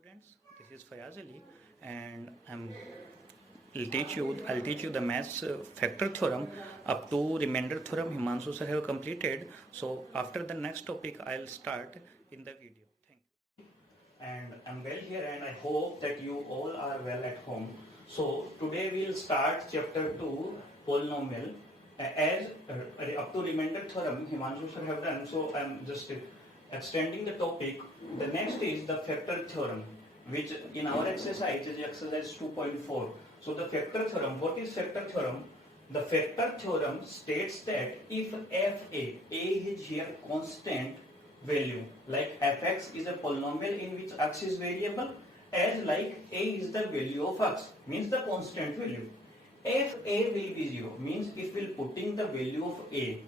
students, this is Fayaz Ali and I'll teach you the maths factor theorem up to remainder theorem Himanshu sir have completed. So after the next topic I'll start in the video. Thank you. And I'm well here and I hope that you all are well at home. So today we'll start chapter 2 polynomial as up to remainder theorem Himanshu sir have done. So I'm just extending the topic. The next is the factor theorem, which in our exercise is exercise 2.4. So the factor theorem, what is factor theorem? The factor theorem states that if fa, a is here constant value, like fx is a polynomial in which x is variable, as like a is the value of x, means the constant value. If a will be 0, means if we'll putting the value of a,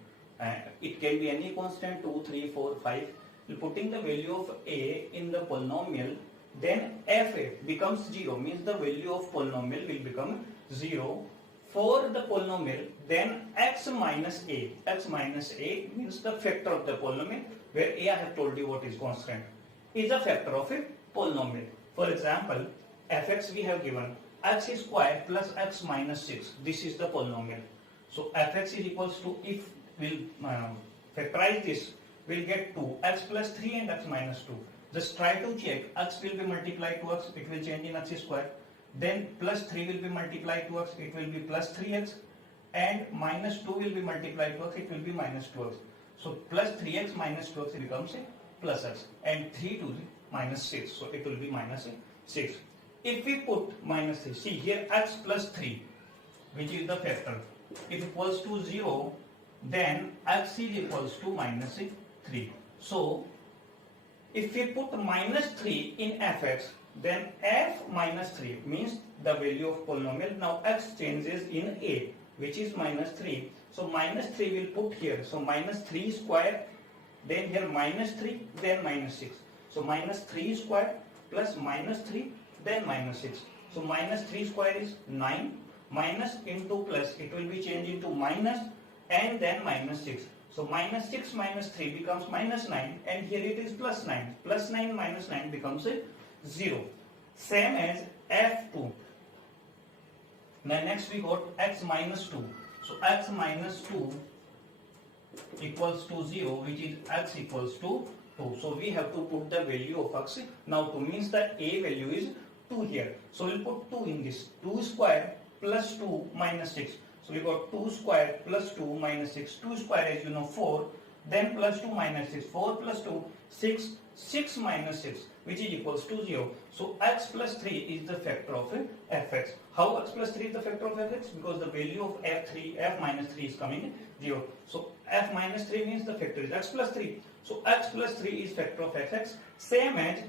it can be any constant 2, 3, 4, 5, putting the value of a in the polynomial, then fa becomes 0, means the value of polynomial will become 0 for the polynomial. Then x minus a means the factor of the polynomial, where a I have told you what is constant, is a factor of a polynomial. For example, fx we have given x square plus x minus 6, this is the polynomial. So fx is equals to, if we'll factorize this, we'll get 2, x plus 3 and x minus 2. Just try to check, x will be multiplied to x, it will change in x square. Then plus 3 will be multiplied to x, it will be plus 3x. And minus 2 will be multiplied to x, it will be minus 2x. So plus 3x minus 2x becomes a plus x. And 3 to the minus 6, so it will be minus 6. If we put minus 3, see here x plus 3, which is the factor, if equals to 0, then x is equals to minus 3. So if we put minus 3 in fx, then f minus 3 means the value of polynomial. Now x changes in a, which is minus 3. So minus 3 will put here. So minus 3 square, then here minus 3, then minus 6. So minus 3 square plus minus 3, then minus 6. So minus 3 square is 9. Minus into plus, it will be changed into minus and then minus 6. So minus 6 minus 3 becomes minus 9, and here it is plus 9. Plus 9 minus 9 becomes a 0. Same as f2. Now next we got x minus 2. So x minus 2 equals to 0, which is x equals to 2. So we have to put the value of x. Now 2 means that a value is 2 here. So we'll put 2 in this. 2 square plus 2 minus 6. So we got 2 square plus 2 minus 6. 2 square, as you know, 4. Then plus 2 minus 6. 4 plus 2, 6. 6 minus 6, which is equals to 0. So x plus 3 is the factor of fx. How x plus 3 is the factor of fx? Because the value of f minus 3 is coming 0. So f minus 3 means the factor is x plus 3. So x plus 3 is factor of fx. Same as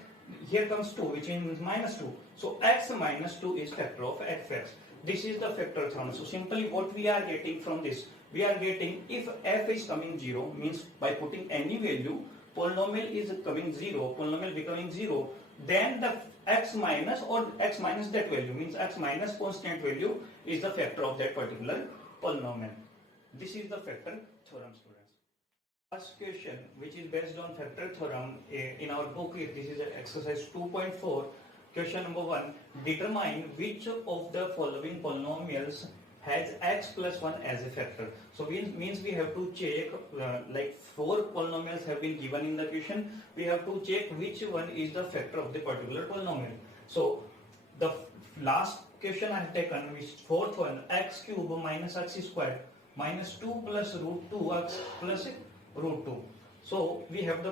here comes 2, which means minus 2. So x minus 2 is factor of fx. This is the factor theorem. So simply what we are getting from this, we are getting if f is coming 0, means by putting any value, polynomial is coming 0, polynomial becoming 0, then the x minus or x minus that value, means x minus constant value, is the factor of that particular polynomial. This is the factor theorem, students. First question, which is based on factor theorem in our book, this is exercise 2.4. Question number 1, determine which of the following polynomials has x plus 1 as a factor. So means we have to check, like 4 polynomials have been given in the question. We have to check which one is the factor of the particular polynomial. So the last question I have taken, which is 4th one, x cube minus x squared minus 2 plus root 2x plus root 2. So we have to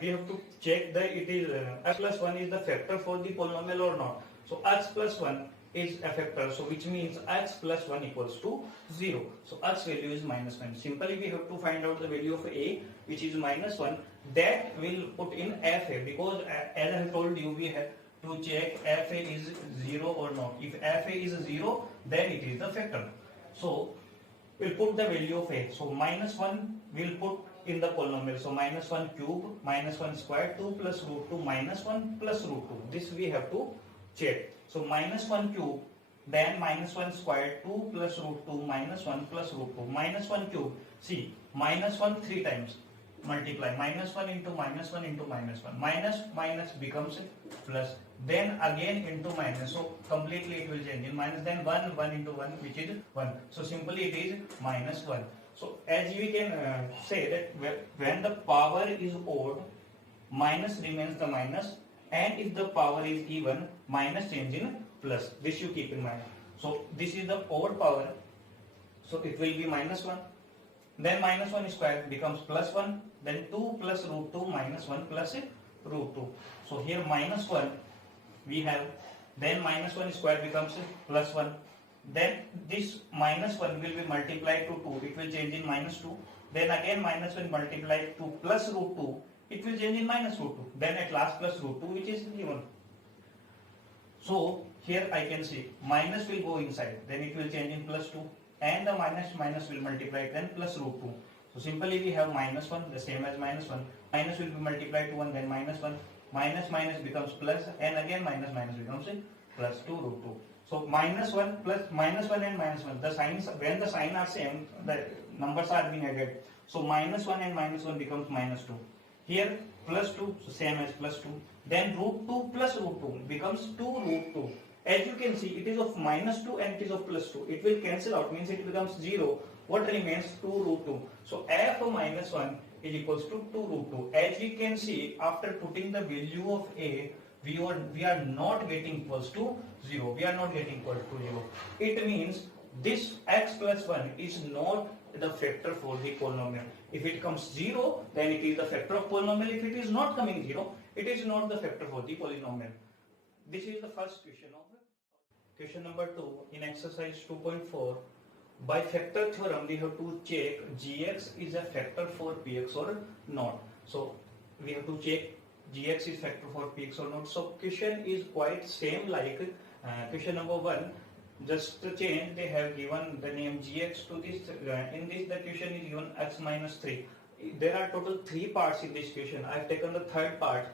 we have to check that it is x plus 1 is the factor for the polynomial or not. So x plus 1 is a factor, so which means x plus 1 equals to 0. So x value is minus 1. Simply we have to find out the value of a, which is minus 1. That will put in fa, because as I have told you, we have to check fa is 0 or not. If fa is 0, then it is the factor. So we'll put the value of a. So minus 1 we'll put in the polynomial. So minus 1 cube, minus 1 square, 2 plus root 2, minus 1 plus root 2. This we have to check. So minus 1 cube, then minus 1 square, 2 plus root 2, minus 1 plus root 2. Minus 1 cube, see, minus 1 3 times. multiply minus 1 into minus 1 into minus 1. Minus minus becomes plus. Then again into minus. So completely it will change in minus. Then 1 1 into 1 which is 1. So simply it is minus 1. So as we can say that when the power is odd, minus remains the minus, and if the power is even, minus change in plus. This you keep in mind. So this is the odd power. So it will be minus 1. Then minus 1 square becomes plus 1. Then 2 plus root 2 minus 1 plus root 2. So here minus 1 we have. Then minus 1 square becomes plus 1. Then this minus 1 will be multiplied to 2. It will change in minus 2. Then again minus 1 multiplied to plus root 2. It will change in minus root 2. Then at last plus root 2 which is given. So here I can see minus will go inside. Then it will change in plus 2. And the minus will multiply then plus root 2. So simply we have minus 1, the same as minus 1. Minus will be multiplied to 1, then minus 1. Minus becomes plus, and again minus becomes plus 2 root 2. So minus 1 plus minus 1 and minus 1. The signs, when the signs are same, the numbers are being added. So minus 1 and minus 1 becomes minus 2. Here plus 2, so same as plus 2. Then root 2 plus root 2 becomes 2 root 2. As you can see, it is of minus 2 and it is of plus 2. It will cancel out, means it becomes 0. What remains? 2 root 2. So f of minus 1 is equals to 2 root 2. As we can see, after putting the value of a, we are not getting equals to 0. We are not getting equal to 0. It means this x plus 1 is not the factor for the polynomial. If it comes 0, then it is the factor of polynomial. If it is not coming 0, it is not the factor for the polynomial. This is the first question of question number 2 in exercise 2.4. By factor theorem, we have to check gx is a factor for px or not. So we have to check gx is factor for px or not. So question is quite same like question number 1. Just to change, they have given the name gx to this. In this, the question is given x minus 3. There are total 3 parts in this question. I have taken the third part.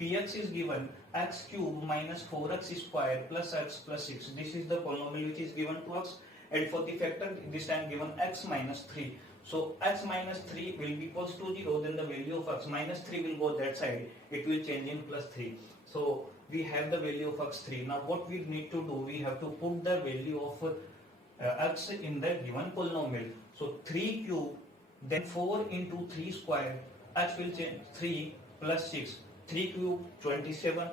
Px is given x cube minus 4x square plus x plus 6. This is the polynomial which is given to us. And for the factor, this time given x minus 3. So x minus 3 will be equals to 0. Then the value of x minus 3 will go that side. It will change in plus 3. So we have the value of x 3. Now what we need to do, we have to put the value of x in the given polynomial. So 3 cube, then 4 into 3 square, x will change 3 plus 6. 3 cube 27,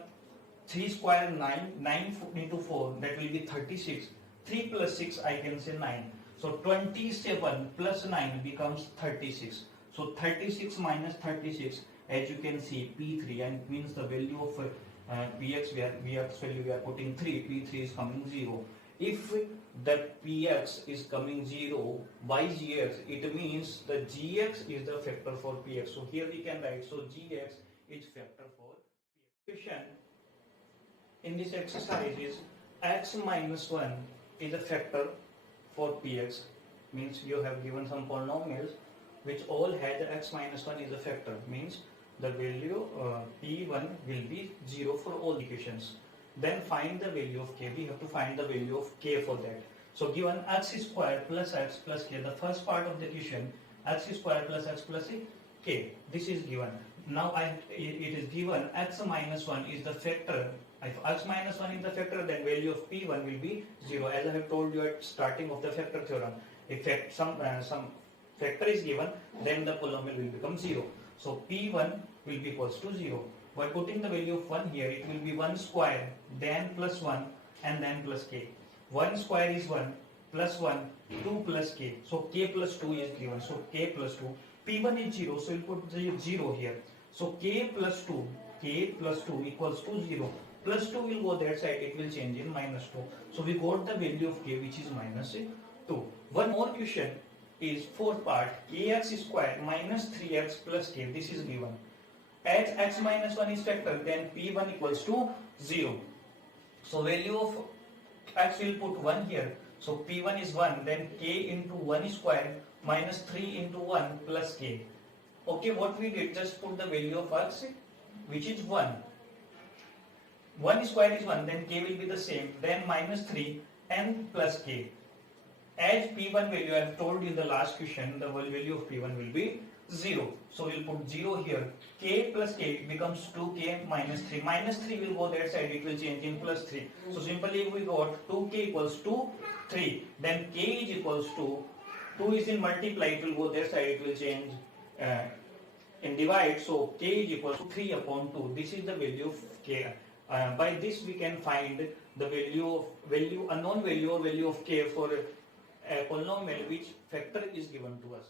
3 square 9, 9 into 4, that will be 36. 3 plus 6 I can say 9. So 27 plus 9 becomes 36. So 36 minus 36, as you can see, P3, and means the value of Px, we are putting 3, P3 is coming 0. If the Px is coming 0 by Gx, it means the Gx is the factor for Px. So here we can write, so Gx is factor for Px. Question in this exercise is x minus 1 is a factor for Px, means you have given some polynomials which all had x minus 1 is a factor, means the value P1 will be 0 for all equations. Then find the value of k. We have to find the value of k for that. So given x square plus x plus k, the first part of the equation, x square plus x plus k, this is given. Now it is given x minus 1 is the factor. If x minus 1 is the factor, then value of P1 will be 0. As I have told you at starting of the factor theorem, if some factor is given, then the polynomial will become 0. So P1 will be equals to 0. By putting the value of 1 here, it will be 1 square, then plus 1, and then plus k. 1 square is 1, plus 1, 2 plus k. So k plus 2 is given. So k plus 2. P1 is 0, so we'll put the 0 here. So k plus 2 equals to 0. Plus 2 will go that side, it will change in minus 2. So we got the value of k, which is minus 2. One more question is fourth part, kx square minus 3x plus k. This is given. As x minus 1 is factor, then P1 equals to 0. So value of x will put 1 here. So P1 is 1, then k into 1 square minus 3 into 1 plus k. Okay, what we did, just put the value of x, which is 1. 1 square is 1, then k will be the same, then minus 3 and plus k. As P1 value, I have told you in the last question, the value of P1 will be 0. So we'll put 0 here. K plus K becomes 2K minus 3. Minus 3 will go that side, it will change in plus 3. So simply we got 2K equals to 3. Then K is equals to 2 is in multiply, it will go that side, it will change in divide. So K is equals to 3 upon 2. This is the value of K. By this we can find the unknown value or value of K for a polynomial which factor is given to us.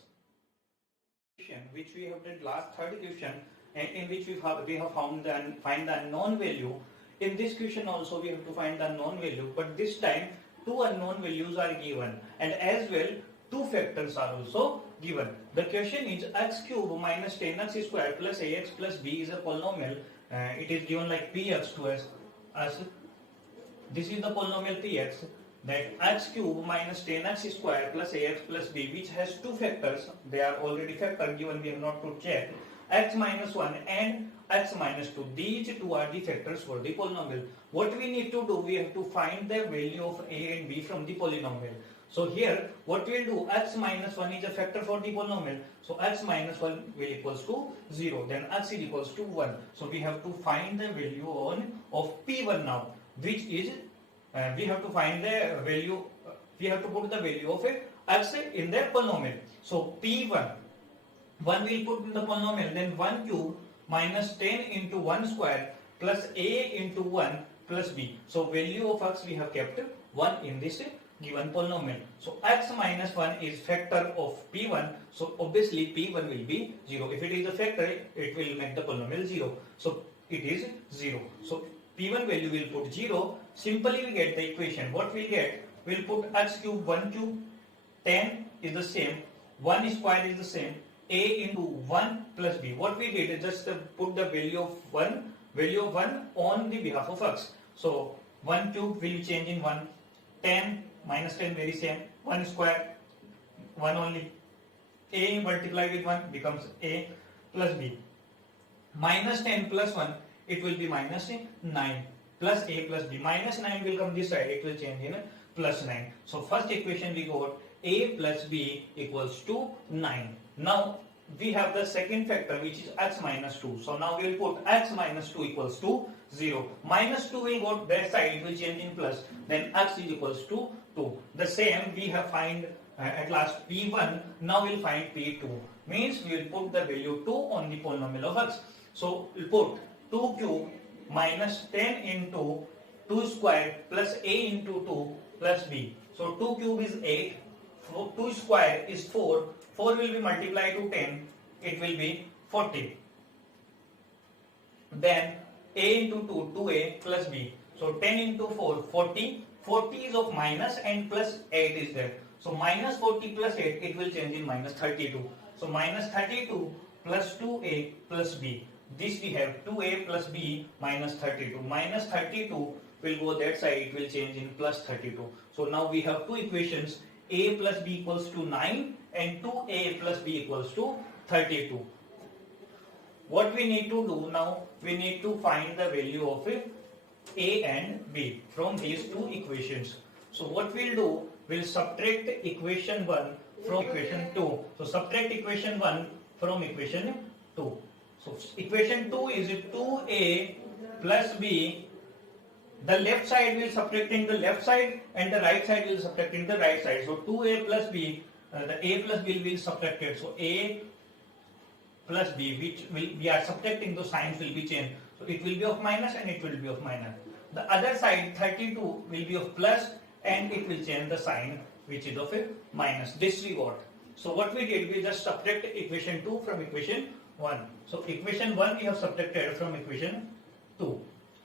Which we have did last third equation, and in which we have find the unknown value. In this question also we have to find the unknown value, but this time two unknown values are given, and as well two factors are also given. The question is x cube minus 10x square plus ax plus b is a polynomial. It is given like px to us as this is the polynomial px, that x cube minus 10x square plus ax plus b, which has two factors. They are already factor given, we have not to check, x minus 1 and x minus 2. These two are the factors for the polynomial. What we need to do, we have to find the value of a and b from the polynomial. So here what we will do, x minus 1 is a factor for the polynomial, so x minus 1 will equals to 0, then x is equals to 1. So we have to find the value of p1 now, which is we have to find the value, we have to put the value of x in the polynomial. So p1, 1 will put in the polynomial, then 1 cube minus 10 into 1 square plus a into 1 plus b. So value of x we have kept 1 in this given polynomial. So x minus 1 is factor of p1, so obviously p1 will be 0. If it is a factor, it will make the polynomial 0. So it is 0. So p1 value will put 0. Simply we get the equation. What we get? We'll put x cube, 1 cube, 10 is the same, 1 square is the same, a into 1 plus b. What we did is just put the value of 1 on the behalf of x. So 1 cube will change in 1, 10 minus 10 very same, 1 square 1 only, a multiplied with 1 becomes a plus b, minus 10 plus 1 it will be minus 9 plus a plus b, minus 9 will come this side, it will change in plus 9. So first equation we got a plus b equals to 9. Now we have the second factor which is x minus 2. So now we will put x minus 2 equals to 0. Minus 2 will go that side, it will change in plus, then x is equals to 2. The same we have find at last p1, now we will find p2. Means we will put the value 2 on the polynomial of x. So we will put 2 cube minus 10 into 2 square plus a into 2 plus b. So 2 cube is 8, 2 square is 4, 4 will be multiplied to 10, it will be 40. Then a into 2, 2a plus b. So 10 into 4, 40. 40 is of minus and plus 8 is there. So minus 40 plus 8, it will change in minus 32. So minus 32 plus 2a plus b. This we have 2a plus b minus 32. Minus 32 will go that side, it will change in plus 32. So now we have two equations, a plus b equals to 9 and 2a plus b equals to 32. What we need to do now, we need to find the value of a and b from these two equations. So what we'll do, we'll subtract equation 1 from equation 2. So subtract equation 1 from equation 2. So equation 2 is 2a plus b. The left side will subtracting the left side and the right side will subtracting the right side. So 2a plus b, the a plus b will be subtracted. So a plus b, which we are subtracting, the signs will be changed. So it will be of minus and it will be of minus. The other side 32 will be of plus and it will change the sign, which is of a minus. This we got. So what we did, we just subtract equation 2 from equation 1. So equation 1 we have subtracted from equation 2.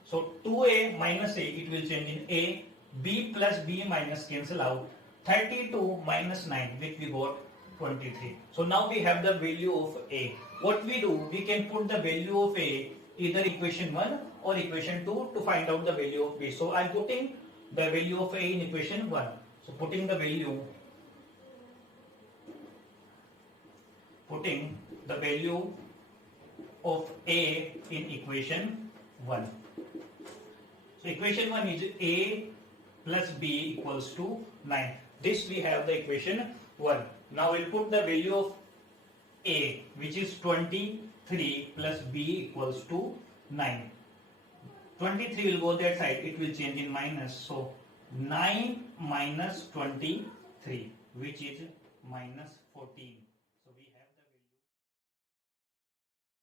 So 2a minus a, it will change in a, b plus b minus cancel out, 32 minus 9, which we got 23. So now we have the value of a. What we do, we can put the value of a either equation 1 or equation 2 to find out the value of b. So I am putting the value of a in equation 1. So putting the value of a in equation 1. So equation 1 is a plus b equals to 9. This we have the equation 1. Now we'll put the value of A, which is 23 plus B equals to 9. 23 will go that side, it will change in minus. So 9 minus 23, which is minus 14.